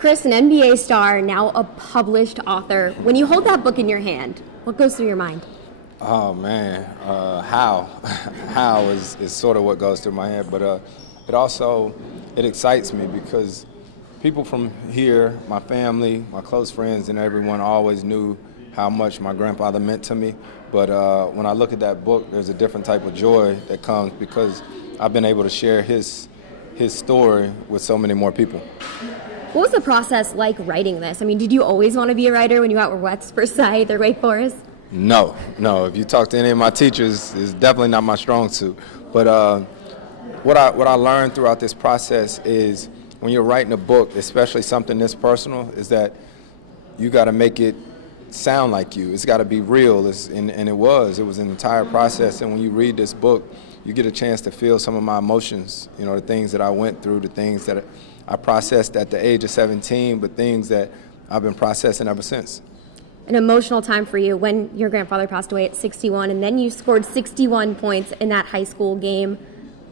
Chris, an NBA star, now a published author. When you hold that book in your hand, what goes through your mind? Oh man, how? How is sort of what goes through my head, but it excites me because people from here, my family, my close friends, and everyone always knew how much my grandfather meant to me. But when I look at that book, there's a different type of joy that comes because I've been able to share his story with so many more people. What was the process like writing this? I mean, did you always want to be a writer when you got West Forsyth or Wake Forest? No. If you talk to any of my teachers, it's definitely not my strong suit. But what I learned throughout this process is when you're writing a book, especially something this personal, is that you got to make it sound like you. It's got to be real, and it was an entire process. And when you read this book, you get a chance to feel some of my emotions, the things that I went through, the things that I processed at the age of 17, but things that I've been processing ever since. An emotional time for you when your grandfather passed away at 61, and then you scored 61 points in that high school game.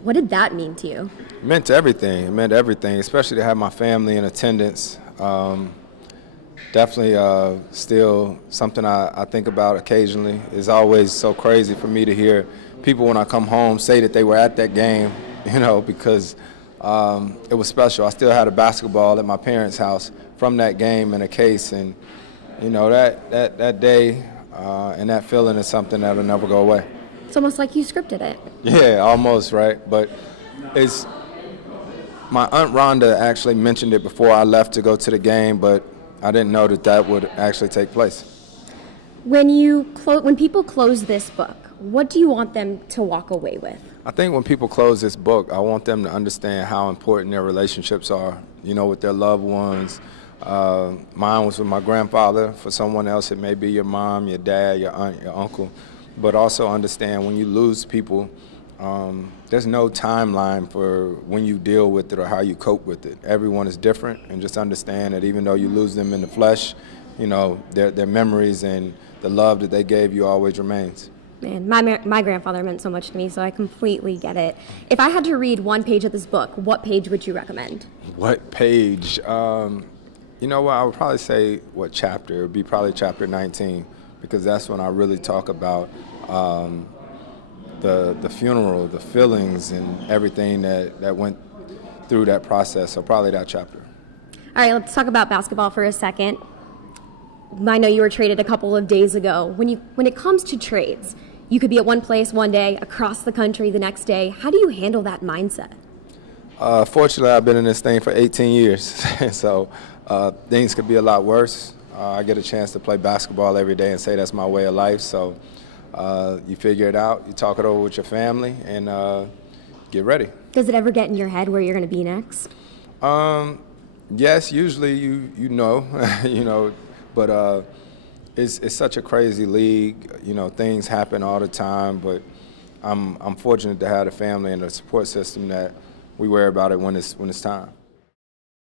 What did that mean to you? It meant everything. It meant everything, especially to have my family in attendance. Definitely still something I think about occasionally. It's always so crazy for me to hear people when I come home say that they were at that game, because it was special. I still had a basketball at my parents' house from that game in a case, and that day and that feeling is something that'll never go away. It's almost like you scripted it. Yeah, almost, right? But it's my Aunt Rhonda actually mentioned it before I left to go to the game, but I didn't know that would actually take place. When people close this book, what do you want them to walk away with? I think when people close this book, I want them to understand how important their relationships are, with their loved ones. Mine was with my grandfather. For someone else, it may be your mom, your dad, your aunt, your uncle. But also understand when you lose people, there's no timeline for when you deal with it or how you cope with it. Everyone is different, and just understand that even though you lose them in the flesh, their memories and the love that they gave you always remains. Man, my grandfather meant so much to me, so I completely get it. If I had to read one page of this book, what page would you recommend? What page? I would probably say what chapter. It would be probably chapter 19, because that's when I really talk about the funeral, the feelings, and everything that went through that process. So probably that chapter. All right, let's talk about basketball for a second. I know you were traded a couple of days ago. When it comes to trades, you could be at one place one day, across the country the next day. How do you handle that mindset? Fortunately, I've been in this thing for 18 years, so things could be a lot worse. I get a chance to play basketball every day and say that's my way of life. So you figure it out, you talk it over with your family, and get ready. Does it ever get in your head where you're going to be next? Yes, usually you know, but it's such a crazy league. Things happen all the time, but I'm fortunate to have a family and a support system that we worry about it when it's time.